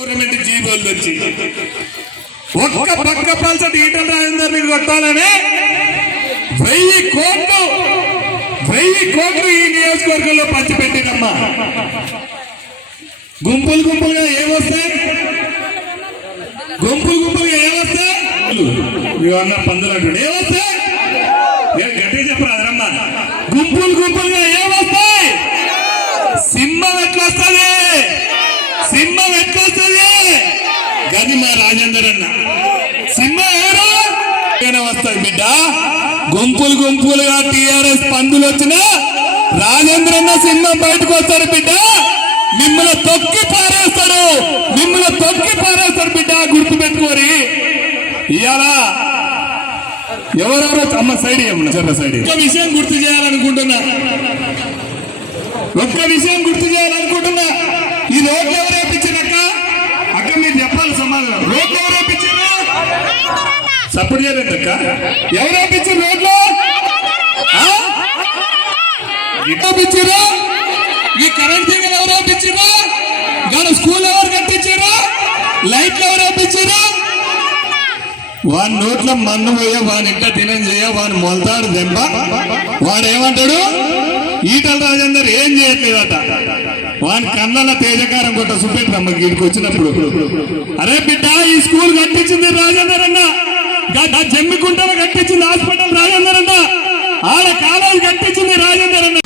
Government జీవోలు వచ్చి ఒక్క పక్క పల్సటి ఈటల రాజేందర్ని కొట్టాలని 1000 కోట్లు ఈ నియోజకవర్గంలో పంచిపెట్టినమ్మా. గుంపులు గుంపులుగా ఏమొస్తాయి? ఇవన్న పందులు ఏమొస్తాయి? గట్టిగా చెప్పరా అదమ్మా. గుంపులుగా ఏమొస్తాయి? సింహం ఎట్లొస్తుంది? గది మా రాజేందర్ అన్న. సింహం ఎవరు వస్తాయి బిడ్డ? గుంపులుగా టీఆర్ఎస్ పందులు వచ్చినా రాజేంద్ర అన్న సింహం బయటకు వస్తాడు బిడ్డ. మిమ్మల్ని తొక్కి పారేస్తాడు బిడ్డ, గుర్తు పెట్టుకోరి. ఇవాళ ఎవరెవరో అమ్మ సైడ్ చెప్ప సైడ్ ఒక్క విషయం గుర్తు చేయాలనుకుంటున్నా. ఈ రోడ్లు ఎవరు వేపించారక్క? అక్క మీరు చెప్పాలి సమాధానం. రోడ్లు ఎవరు వేపించారు? సపోర్ట్ చేయలేదక్క. ఎవరు వేపించారు రోడ్లు? ఇప్పించారు. ఈ కరెంట్ తీగలు ఎవరు వేపించారు? గారు స్కూల్ ఎవరు కట్టించారు? లైట్లు ఎవరు వేపించారు? వాడి నోట్లో మన్ను పోయా, వాని ఇంట తినం చేయ, వాని మొలతాడు దెబ్బ. వాడు ఏమంటాడు? ఈటల రాజేందర్ ఏం చేయట్లేదట. వాని కళ్ళ తేజకారం కొట్ట సుబ్బెట్రమ్మ గీడికి వచ్చినప్పుడు, అరే బిడ్డ ఈ స్కూల్ కట్టించింది రాజేందర్ అన్న, జమ్మికుంటలో కట్టించింది హాస్పిటల్ రాజేందర్ అన్న, ఆడ కాలేజ్ కట్టించింది రాజేందర్ అన్న.